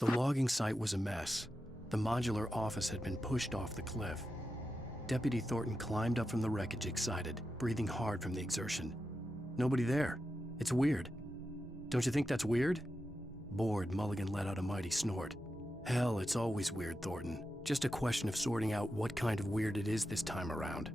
The logging site was a mess. The modular office had been pushed off the cliff. Deputy Thornton climbed up from the wreckage excited, breathing hard from the exertion. Nobody there. It's weird. Don't you think that's weird? Bored, Mulligan let out a mighty snort. Hell, it's always weird, Thornton. Just a question of sorting out what kind of weird it is this time around.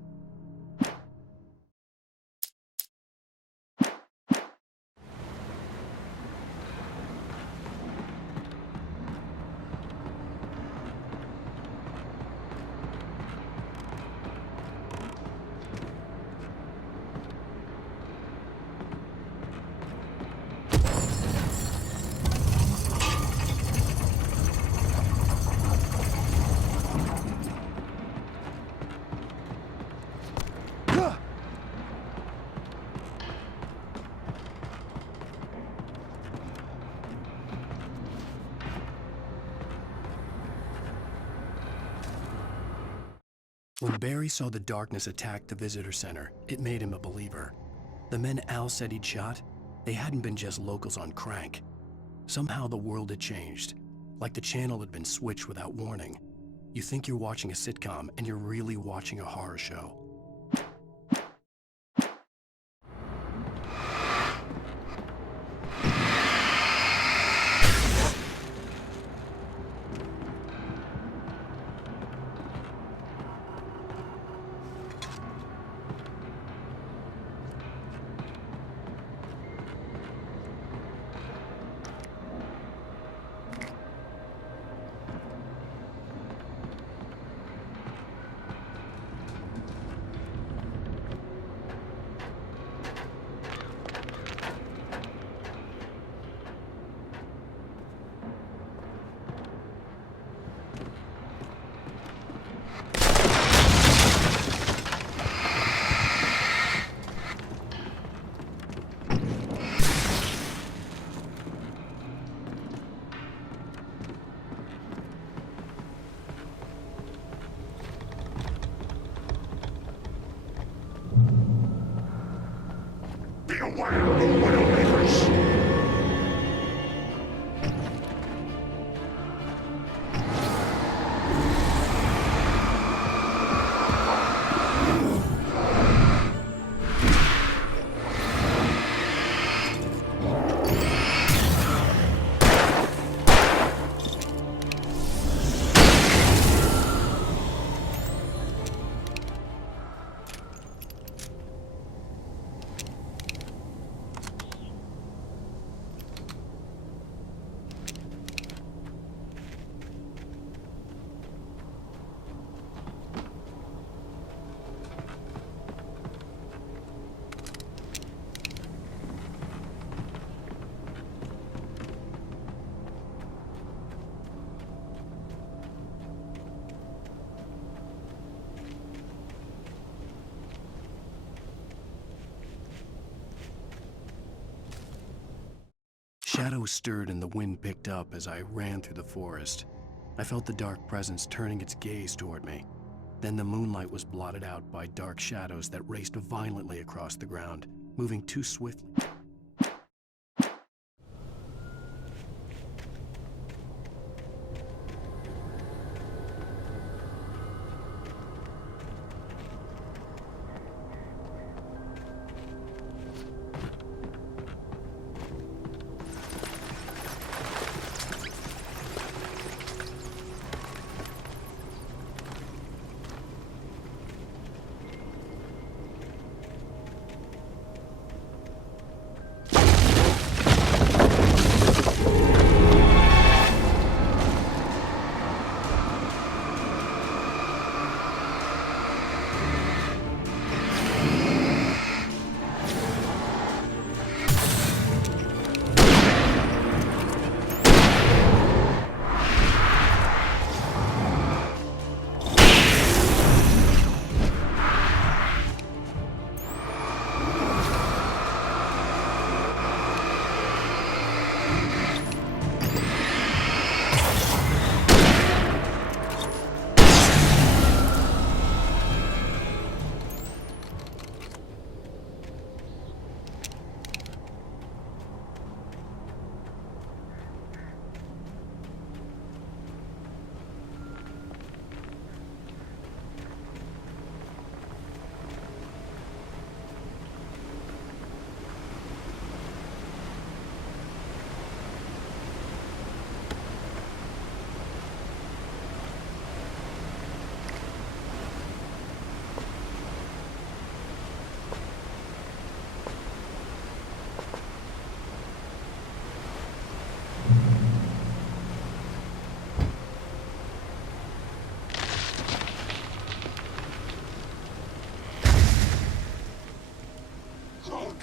When Barry saw the darkness attack the visitor center, it made him a believer. The men Al said he'd shot, they hadn't been just locals on crank. Somehow the world had changed, like the channel had been switched without warning. You think you're watching a sitcom, and you're really watching a horror show. Shadows stirred and the wind picked up as I ran through the forest. I felt the dark presence turning its gaze toward me. Then the moonlight was blotted out by dark shadows that raced violently across the ground, moving too swiftly.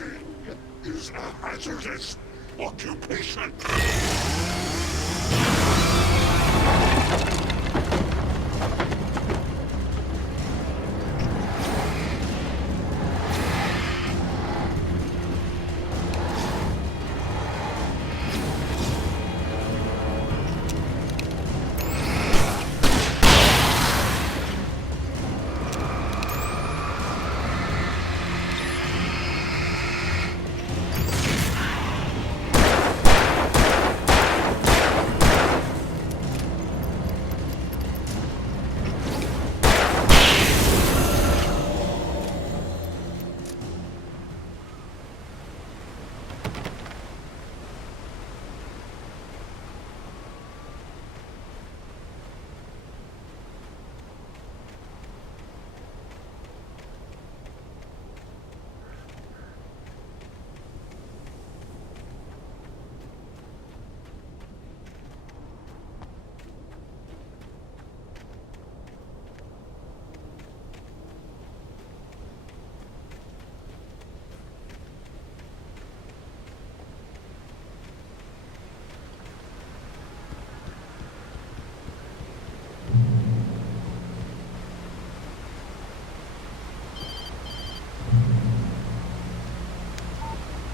Logging is a hazardous occupation.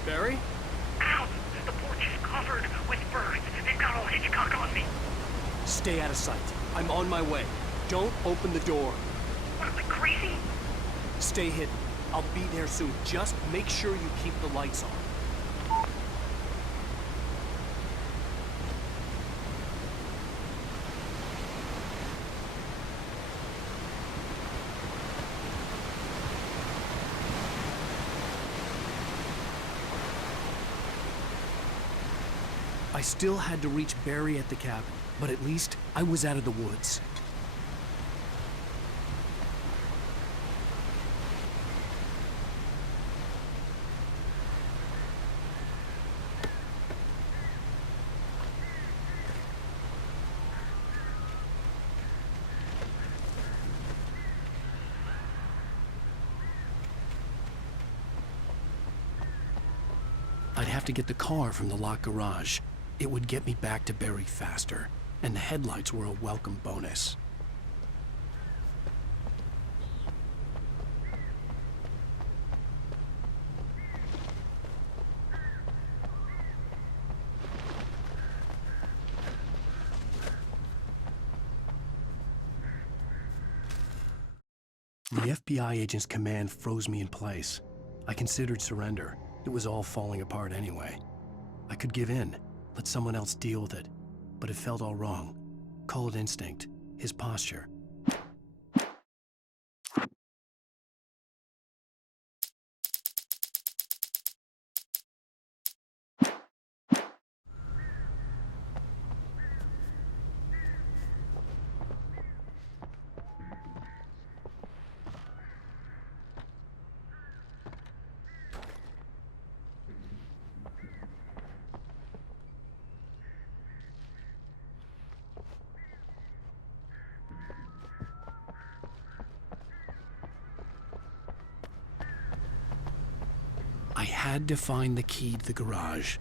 Barry? Ow! The porch is covered with birds. They've got all Hitchcock on me. Stay out of sight. I'm on my way. Don't open the door. What, am I crazy? Stay hidden. I'll be there soon. Just make sure you keep the lights on. I still had to reach Barry at the cabin, but at least I was out of the woods. I'd have to get the car from the locked garage. It would get me back to Barry faster, and the headlights were a welcome bonus. The FBI agent's command froze me in place. I considered surrender. It was all falling apart anyway. I could give in, let someone else deal with it, but it felt all wrong. Call it instinct, his posture. I had to find the key to the garage.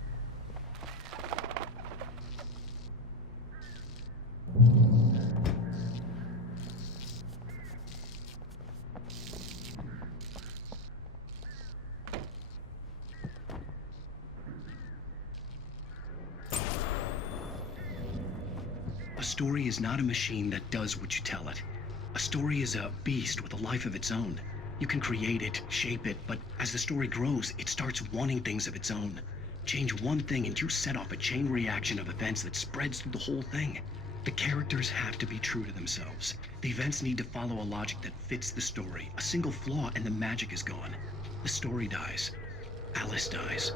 A story is not a machine that does what you tell it. A story is a beast with a life of its own. You can create it, shape it, but as the story grows, it starts wanting things of its own. Change one thing and you set off a chain reaction of events that spreads through the whole thing. The characters have to be true to themselves. The events need to follow a logic that fits the story. A single flaw and the magic is gone. The story dies. Alice dies.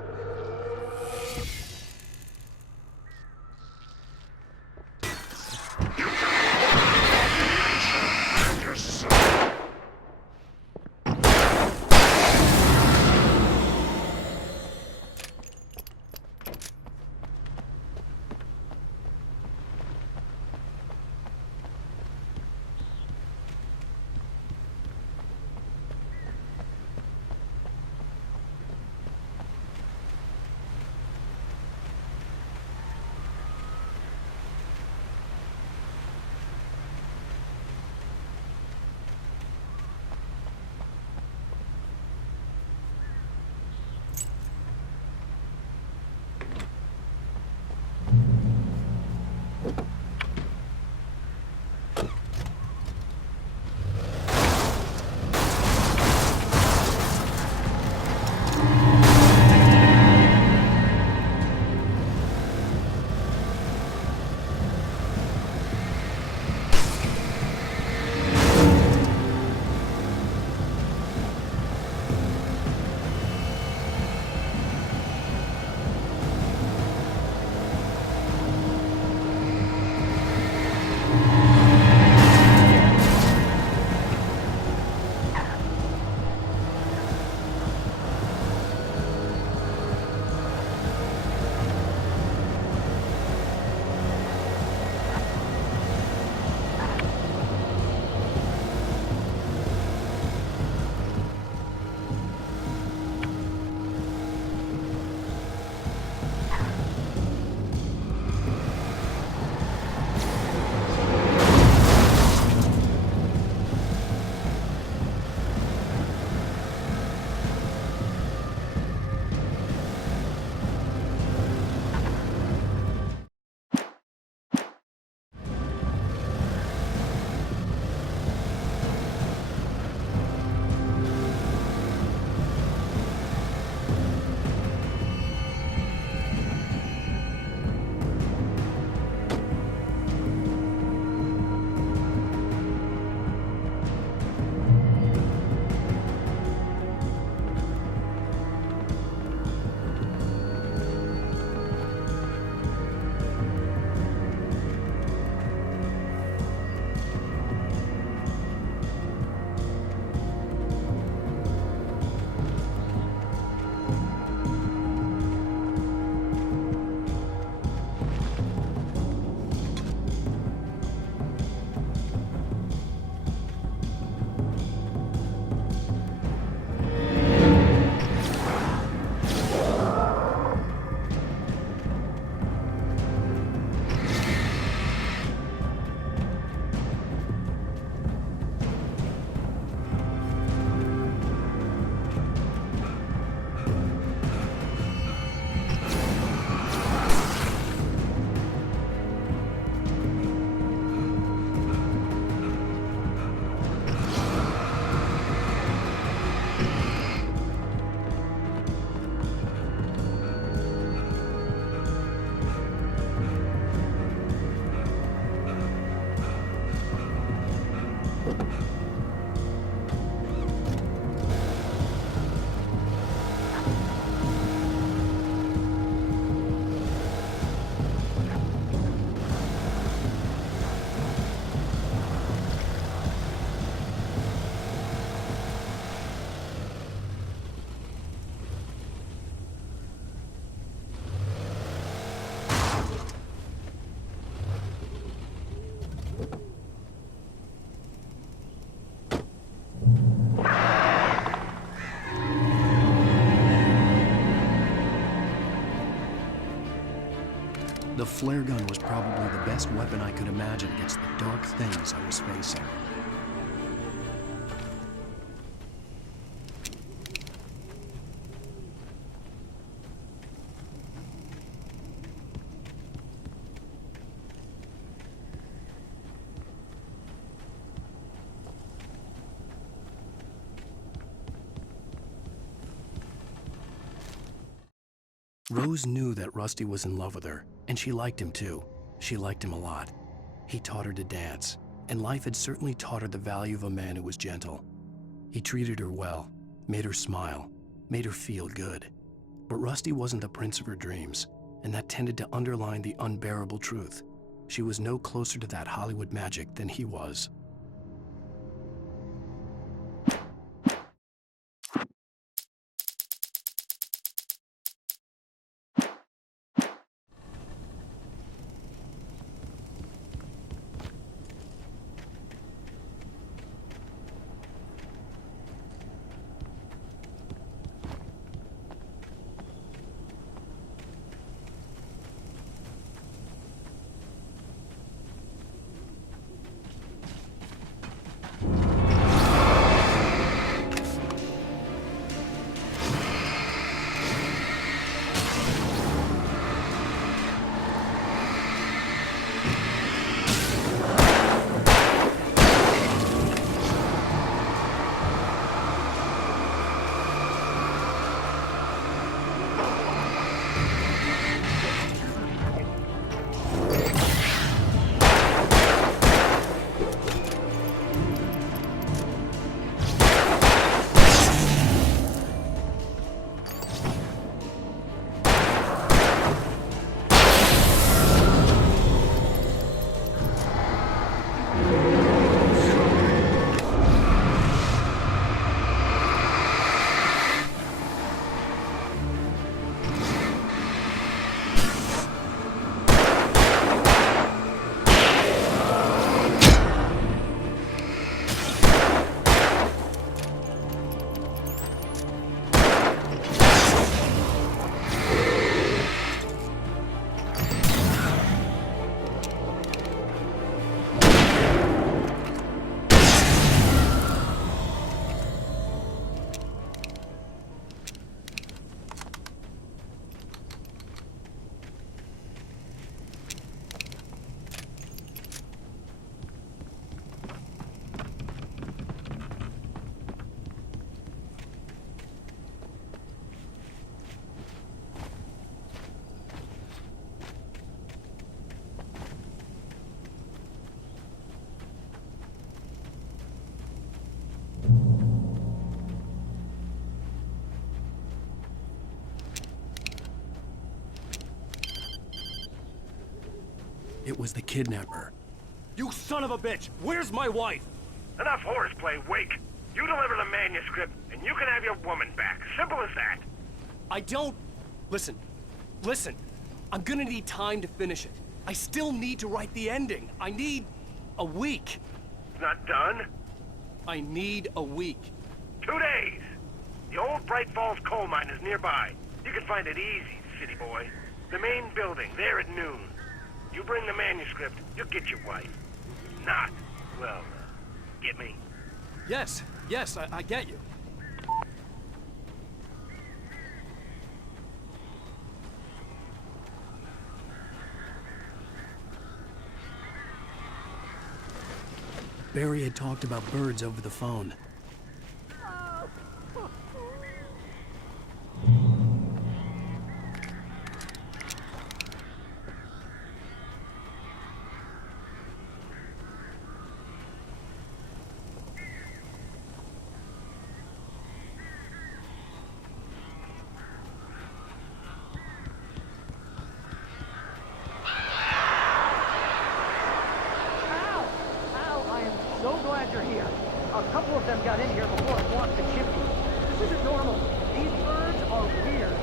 The flare gun was probably the best weapon I could imagine against the dark things I was facing. Rose knew that Rusty was in love with her, and she liked him too. She liked him a lot. He taught her to dance, and life had certainly taught her the value of a man who was gentle. He treated her well, made her smile, made her feel good. But Rusty wasn't the prince of her dreams, and that tended to underline the unbearable truth. She was no closer to that Hollywood magic than he was. It was the kidnapper. You son of a bitch! Where's my wife? Enough horseplay, Wake. You deliver the manuscript, and you can have your woman back. Simple as that. I don't... Listen. I'm gonna need time to finish it. I still need to write the ending. I need... a week. It's not done. I need a week. 2 days. The old Bright Falls coal mine is nearby. You can find it easy, city boy. The main building, there at noon. You bring the manuscript, you'll get your wife. Not, well, get me? Yes, I get you. Barry had talked about birds over the phone. So glad you're here. A couple of them got in here before it walked the chimney. This isn't normal. These birds are weird.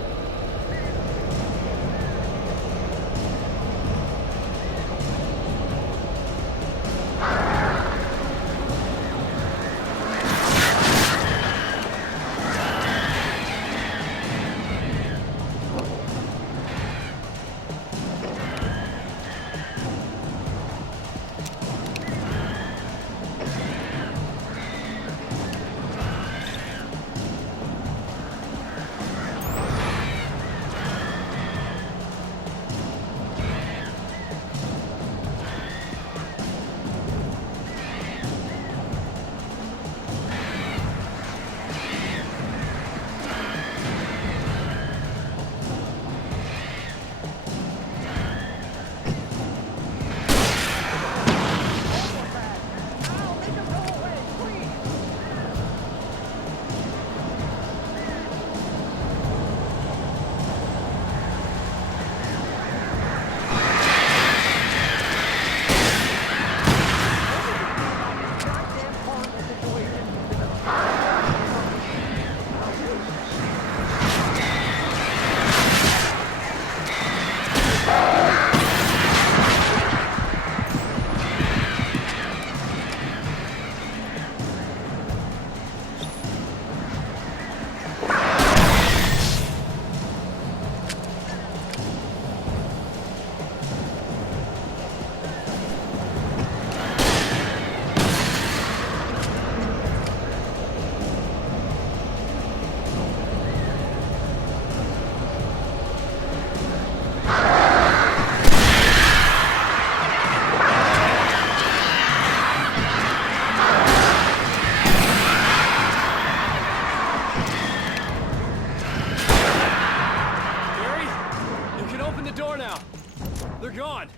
They're gone!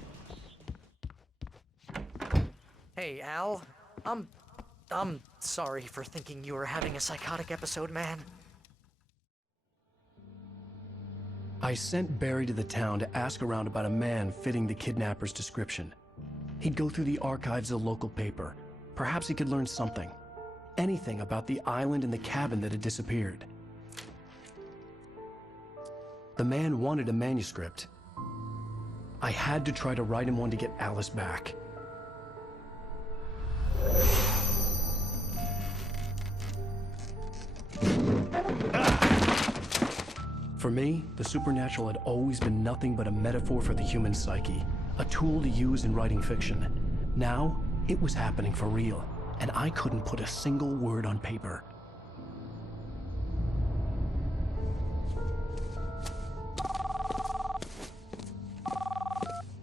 Hey, Al. I'm sorry for thinking you were having a psychotic episode, man. I sent Barry to the town to ask around about a man fitting the kidnapper's description. He'd go through the archives of the local paper. Perhaps he could learn something. Anything about the island and the cabin that had disappeared. The man wanted a manuscript. I had to try to write him one to get Alice back. For me, the supernatural had always been nothing but a metaphor for the human psyche, a tool to use in writing fiction. Now, it was happening for real, and I couldn't put a single word on paper.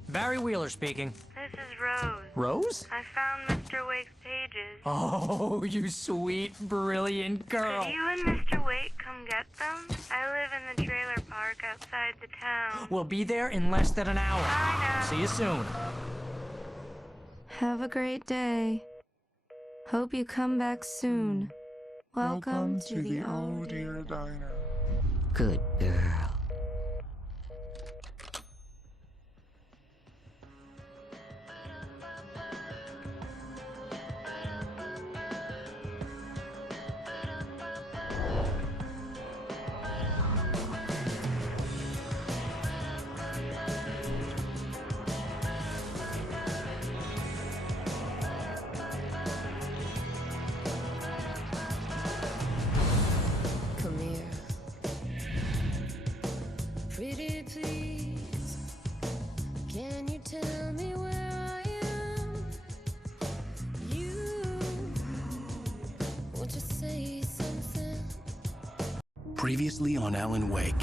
Barry Wheeler speaking. This is Rose. Rose? I found Mr. Wake's pages. Oh, you sweet, brilliant girl. Could you and Mr. Wake come get them? I live in the trailer park outside the town. We'll be there in less than an hour. Bye now. See you soon. Have a great day. Hope you come back soon. Welcome to the Oh Dear Diner. Good girl. Come here. Pretty please, can you tell me where I am? You, won't you say something? Previously on Alan Wake,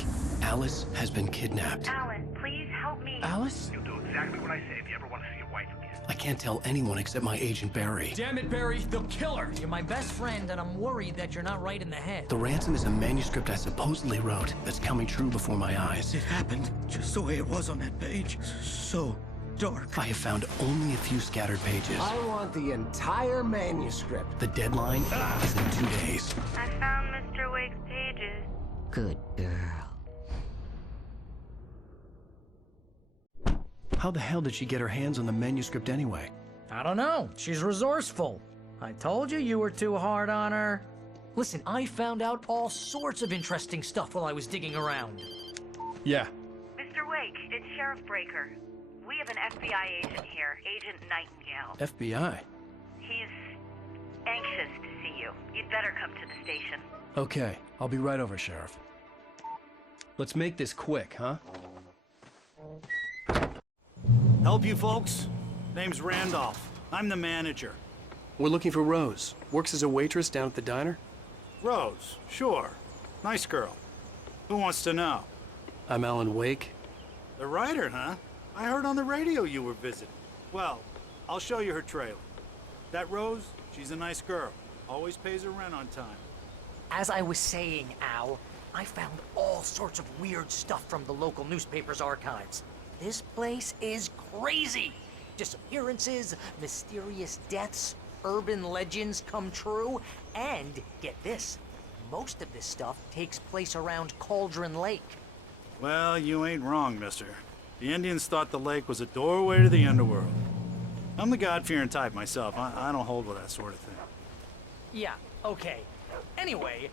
Alice has been kidnapped. Alan, please help me. Alice? You'll do exactly what I say if you ever want to see your wife again. I can't tell anyone except my agent Barry. Damn it, Barry, they'll kill her! You're my best friend, and I'm worried that you're not right in the head. The ransom is a manuscript I supposedly wrote that's coming true before my eyes. It happened just the way it was on that page. So dark. I have found only a few scattered pages. I want the entire manuscript. The deadline is in 2 days. I found Mr. Wake's pages. Good girl. How the hell did she get her hands on the manuscript anyway? I don't know. She's resourceful. I told you were too hard on her. Listen, I found out all sorts of interesting stuff while I was digging around. Yeah. Mr. Wake, it's Sheriff Breaker. We have an FBI agent here, Agent Nightingale. FBI? He's anxious to see you. You'd better come to the station. Okay, I'll be right over, Sheriff. Let's make this quick, huh? Help you folks? Name's Randolph. I'm the manager. We're looking for Rose. Works as a waitress down at the diner. Rose, sure. Nice girl. Who wants to know? I'm Alan Wake. The writer, huh? I heard on the radio you were visiting. Well, I'll show you her trailer. That Rose, she's a nice girl. Always pays her rent on time. As I was saying, Al, I found all sorts of weird stuff from the local newspaper's archives. This place is crazy. Disappearances, mysterious deaths, urban legends come true, and get this, most of this stuff takes place around Cauldron Lake. Well, you ain't wrong, mister. The Indians thought the lake was a doorway to the underworld. I'm the God-fearing type myself. I don't hold with that sort of thing. Yeah, okay. Anyway,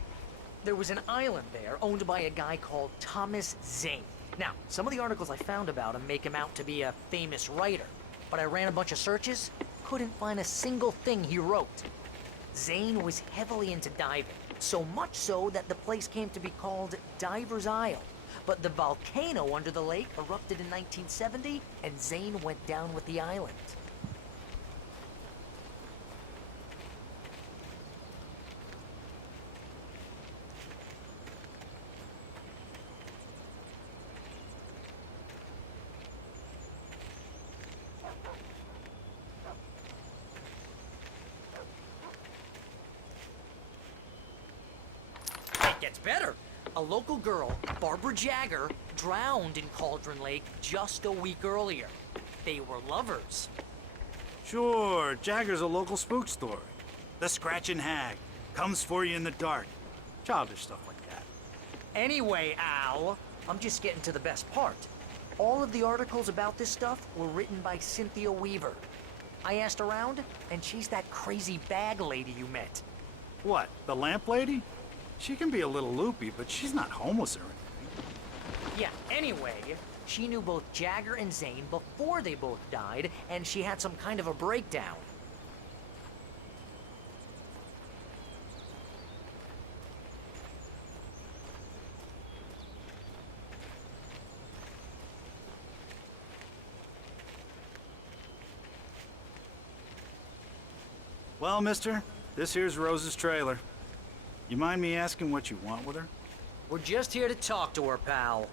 there was an island there owned by a guy called Thomas Zane. Now, some of the articles I found about him make him out to be a famous writer, but I ran a bunch of searches, couldn't find a single thing he wrote. Zane was heavily into diving, so much so that the place came to be called Diver's Isle. But the volcano under the lake erupted in 1970, and Zane went down with the island. It gets better. A local girl, Barbara Jagger, drowned in Cauldron Lake just a week earlier. They were lovers. Sure, Jagger's a local spook story. The Scratching Hag. Comes for you in the dark. Childish stuff like that. Anyway, Al, I'm just getting to the best part. All of the articles about this stuff were written by Cynthia Weaver. I asked around, and she's that crazy bag lady you met. What, the lamp lady? She can be a little loopy, but she's not homeless or anything. Yeah, anyway, she knew both Jagger and Zane before they both died, and she had some kind of a breakdown. Well, mister, this here's Rose's trailer. You mind me asking what you want with her? We're just here to talk to her, pal.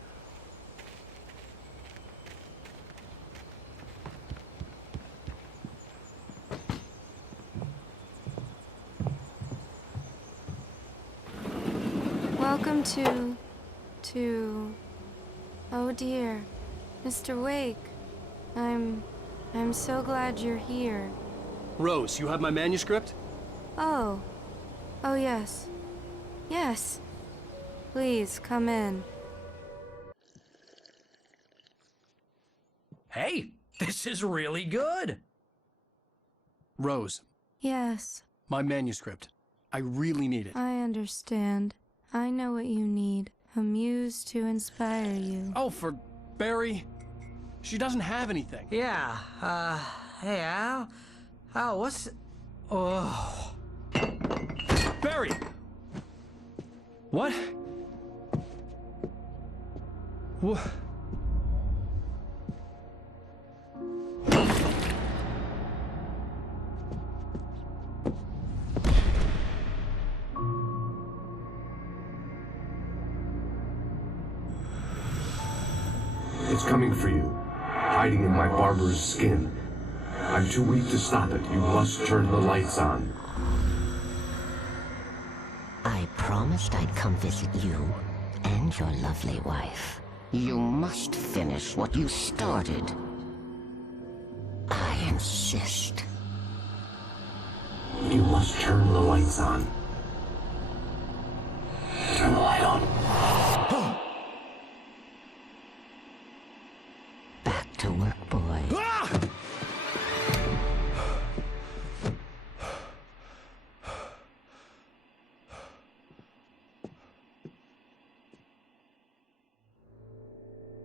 Welcome to... Oh dear, Mr. Wake. I'm so glad you're here. Rose, you have my manuscript? Oh. Oh yes. Yes. Please, come in. Hey, this is really good. Rose, Yes, my manuscript. I really need it. I understand. I know what you need. A muse to inspire you. Oh, for Barry? She doesn't have anything. Yeah, hey, Al? Al, what's... Oh... Barry! What? What? It's coming for you, hiding in my barber's skin. I'm too weak to stop it. You must turn the lights on. I promised I'd come visit you and your lovely wife. You must finish what you started. I insist. You must turn the lights on. Turn the light on. Back to work, boy.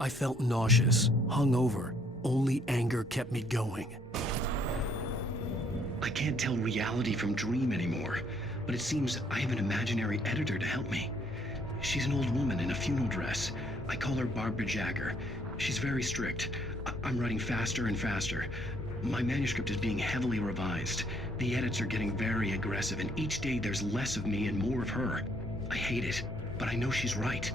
I felt nauseous, hungover. Only anger kept me going. I can't tell reality from dream anymore, but it seems I have an imaginary editor to help me. She's an old woman in a funeral dress. I call her Barbara Jagger. She's very strict. I'm writing faster and faster. My manuscript is being heavily revised. The edits are getting very aggressive, and each day there's less of me and more of her. I hate it, but I know she's right.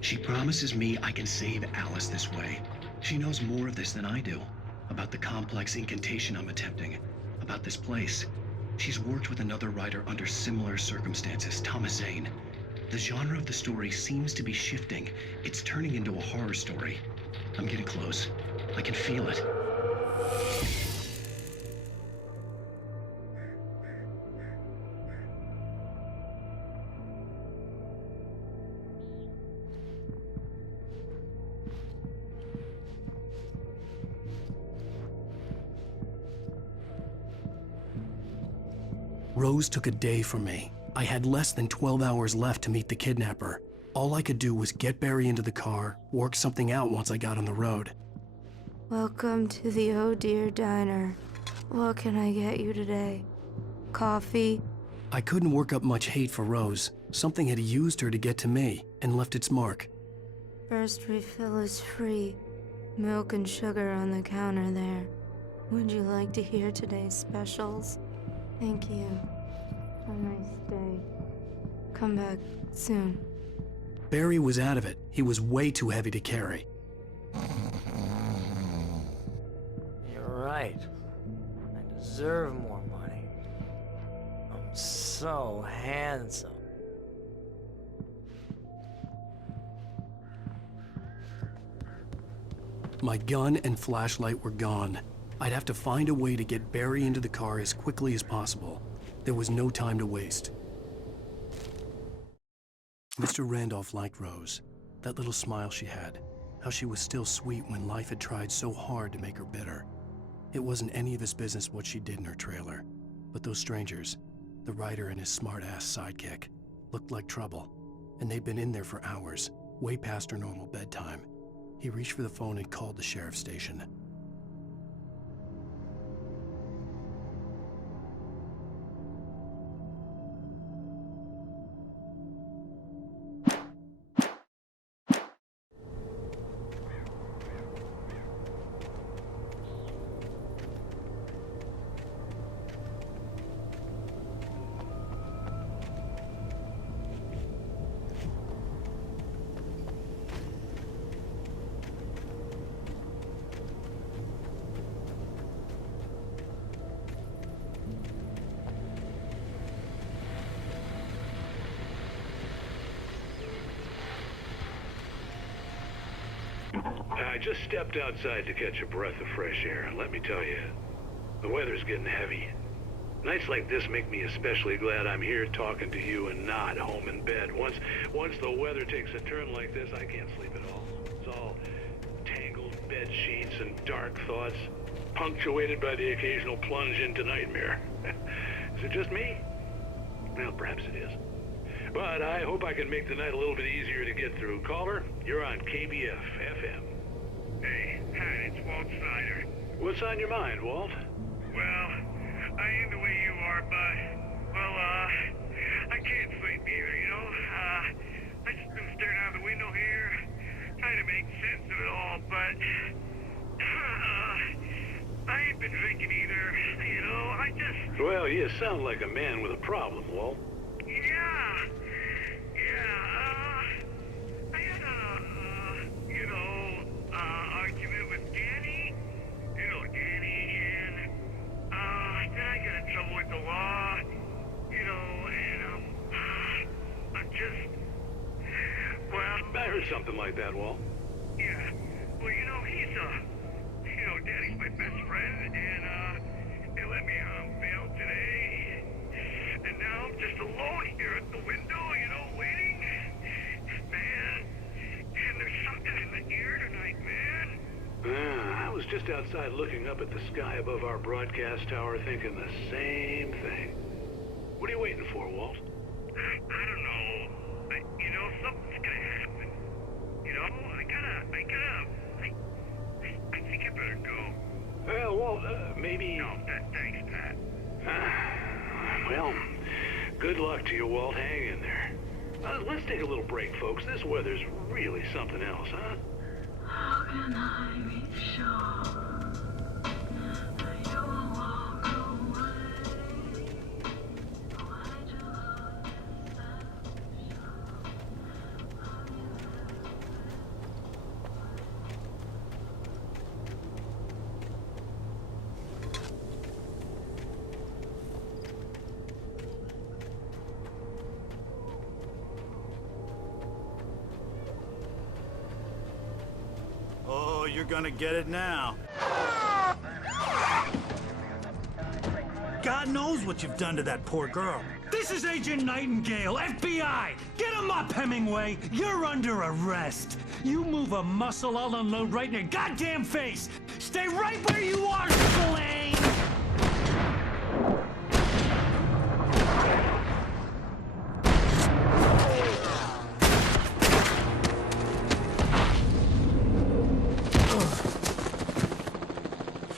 She promises me I can save Alice this way. She knows more of this than I do. About the complex incantation I'm attempting. About this place. She's worked with another writer under similar circumstances, Thomas Zane. The genre of the story seems to be shifting. It's turning into a horror story. I'm getting close. I can feel it. Rose took a day from me. I had less than 12 hours left to meet the kidnapper. All I could do was get Barry into the car, work something out once I got on the road. Welcome to the Oh Dear Diner. What can I get you today? Coffee? I couldn't work up much hate for Rose. Something had used her to get to me and left its mark. First refill is free. Milk and sugar on the counter there. Would you like to hear today's specials? Thank you. Have a nice day. Come back soon. Barry was out of it. He was way too heavy to carry. You're right. I deserve more money. I'm so handsome. My gun and flashlight were gone. I'd have to find a way to get Barry into the car as quickly as possible. There was no time to waste. Mr. Randolph liked Rose. That little smile she had. How she was still sweet when life had tried so hard to make her bitter. It wasn't any of his business what she did in her trailer. But those strangers, the writer and his smart-ass sidekick, looked like trouble. And they'd been in there for hours, way past her normal bedtime. He reached for the phone and called the sheriff's station. I just stepped outside to catch a breath of fresh air, and let me tell you, the weather's getting heavy. Nights like this make me especially glad I'm here talking to you and not home in bed. Once the weather takes a turn like this, I can't sleep at all. It's all tangled bed sheets and dark thoughts, punctuated by the occasional plunge into nightmare. Is it just me? Well, perhaps it is. But I hope I can make the night a little bit easier to get through. Caller, you're on KBF FM. Hey, hi, it's Walt Snyder. What's on your mind, Walt? Well, I ain't the way you are, but, well, I can't sleep either, you know? I just been staring out the window here, trying to make sense of it all, but, I ain't been drinking either, you know? I just... Well, you sound like a man with a problem, Walt. I had a, argument with Danny, and, then I got in trouble with the law, and, I'm just, well... I heard something like that, Walt. Yeah, well, Danny's my best friend, and, they let me on bail today, and now I'm just alone here at the window, waiting. Man, and there's something in the air tonight, man. I was just outside looking up at the sky above our broadcast tower thinking the same thing. What are you waiting for, Walt? I don't know. Something's gonna happen. I think I better go. Well, Walt, maybe... No, thanks, Pat. Well, good luck to you, Walt. Hang in there. Let's take a little break, folks. This weather's really something else, huh? How can I be sure that you will walk away? Why do you love Oh, you're gonna get it now. God knows what you've done to that poor girl. This is Agent Nightingale, FBI! Get him up, Hemingway! You're under arrest! You move a muscle, I'll unload right in your goddamn face! Stay right where you are, Spillane!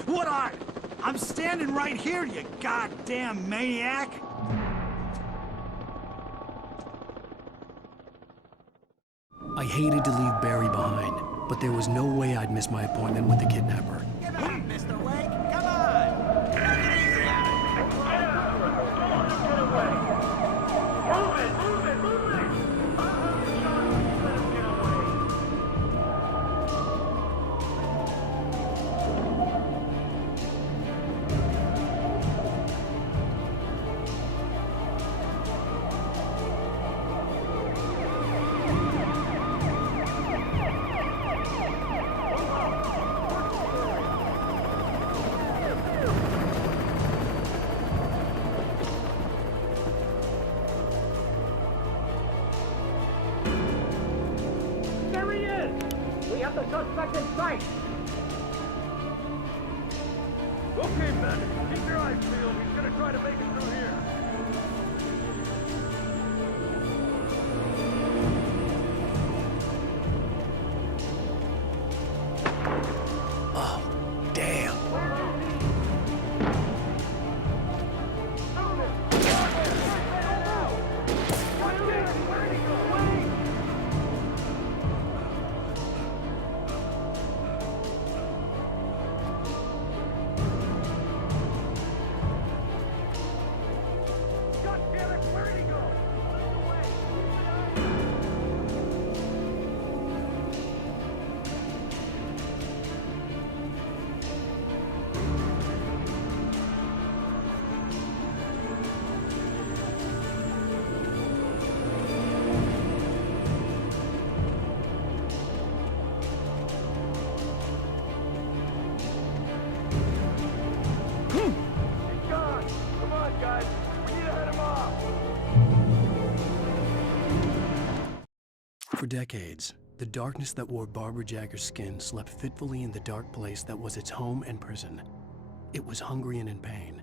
What are? I'm standing right here, you goddamn maniac! I hated to leave Barry behind, but there was no way I'd miss my appointment with the kidnapper. Get up, Mr. Wake! Come on! Take it easy on it! Get away! Move it! Move it! Move it! have the suspect in sight! Okay, men, keep your eyes peeled. He's gonna try to make it through here. Oh, damn. For decades, the darkness that wore Barbara Jagger's skin slept fitfully in the dark place that was its home and prison. It was hungry and in pain.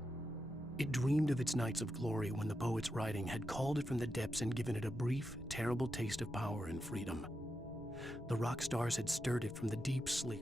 It dreamed of its nights of glory when the poet's writing had called it from the depths and given it a brief, terrible taste of power and freedom. The rock stars had stirred it from the deep sleep.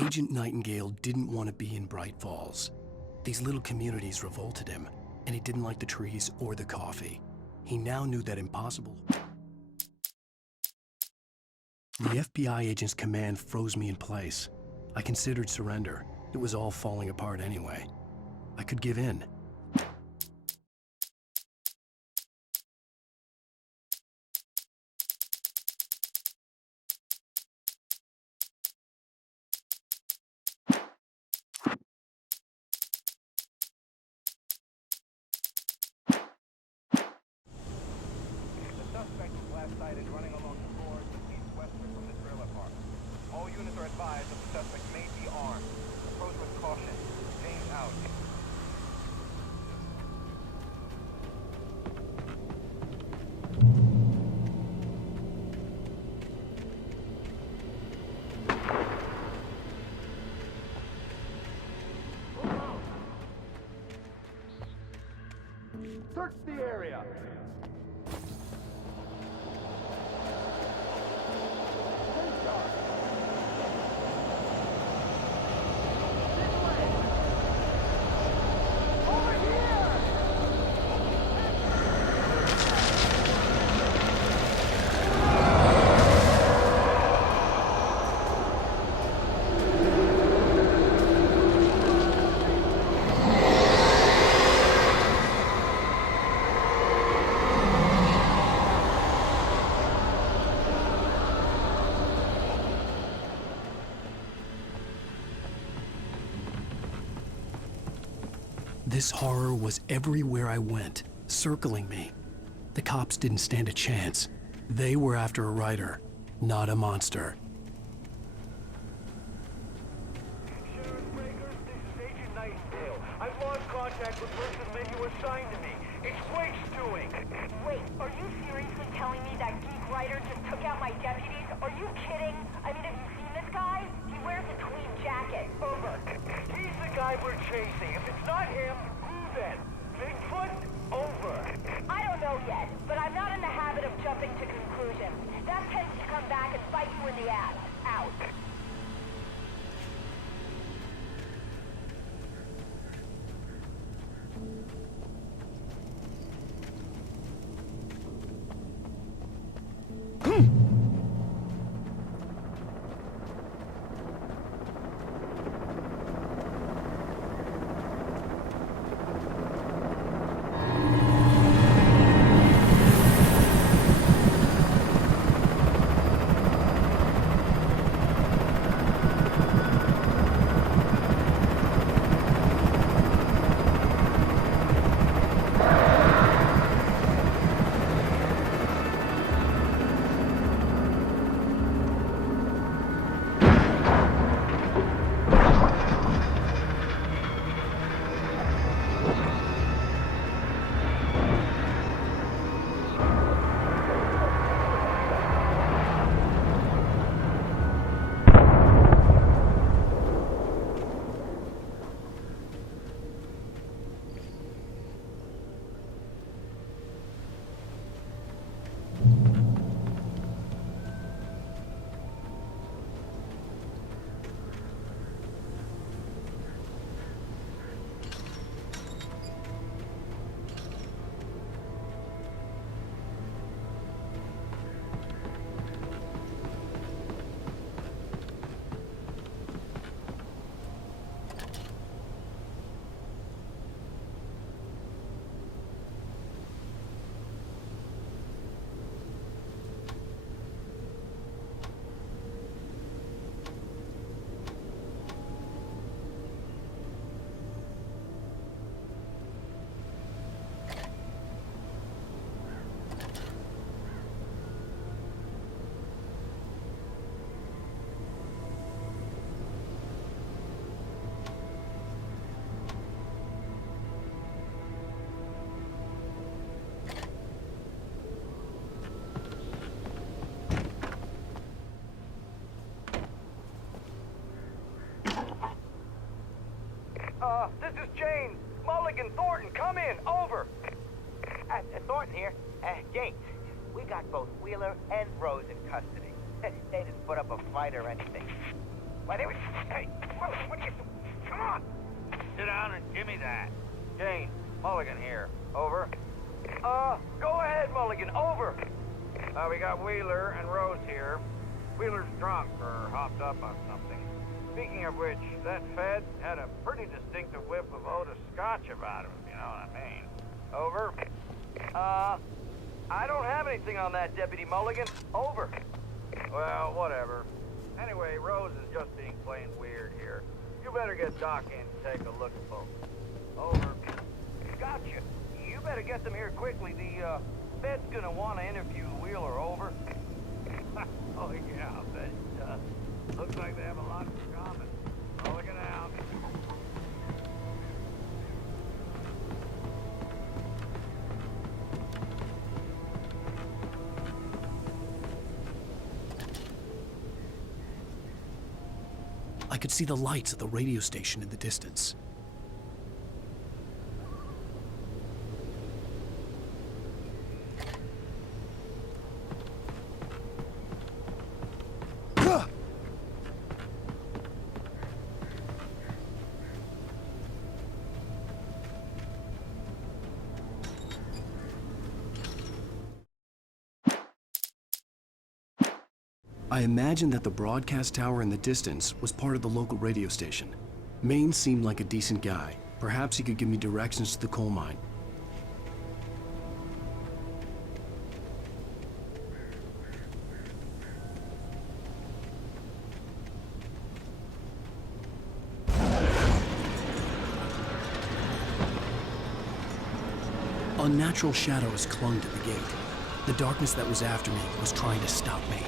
Agent Nightingale didn't want to be in Bright Falls. These little communities revolted him, and he didn't like the trees or the coffee. He now knew that impossible. The FBI agent's command froze me in place. I considered surrender. It was all falling apart anyway. I could give in. Search the area! This horror was everywhere I went, circling me. The cops didn't stand a chance. They were after a writer, not a monster. Sheriff Breaker, this is Agent Nightingale. I've lost contact with person men you assigned to me. It's Wake's doing. Wait, are you serious? seriously telling me that geek writer just took out my deputies? Are you kidding? I mean, have you seen this guy? He wears a tweed jacket. Over. He's the guy we're chasing. If it's not him, who then? Bigfoot? Over. I don't know yet, but I'm not in the habit of jumping to conclusions. That tends to come back and bite you in the ass. Out. This is Jane. Mulligan, Thornton, come in. Over. Thornton here. Jane, we got both Wheeler and Rose in custody. They didn't put up a fight or anything. Why, they were... Hey, what are you... Come on! Sit down and give me that. Jane, Mulligan here. Over. Go ahead, Mulligan. Over. We got Wheeler and Rose here. Wheeler's drunk or hopped up on something. Speaking of which, that Fed had a pretty distinctive whiff of Otis Scotch about him, if you know what I mean. Over. I don't have anything on that, Deputy Mulligan. Over. Well, whatever. Anyway, Rose is just being plain weird here. You better get Doc in to take a look at both. Over. Gotcha. You better get them here quickly. The, Fed's gonna want to interview Wheeler. Over. Oh, yeah, I bet it does. Looks like they have a lot in common. Mulligan out. I could see the lights of the radio station in the distance. I imagined that the broadcast tower in the distance was part of the local radio station. Maine seemed like a decent guy. Perhaps he could give me directions to the coal mine. Unnatural shadows clung to the gate. The darkness that was after me was trying to stop me.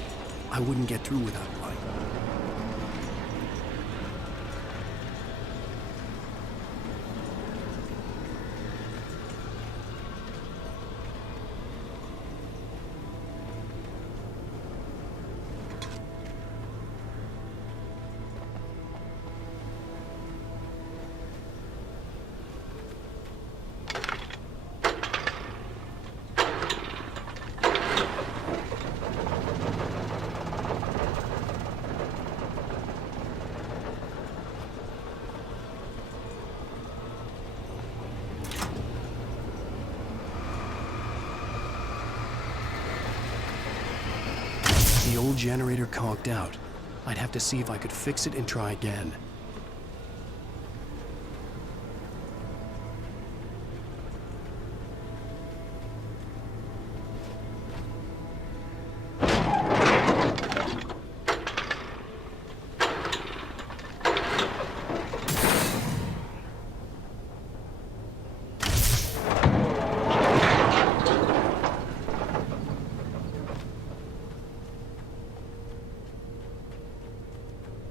I wouldn't get through without light. old generator conked out. I'd have to see if I could fix it and try again.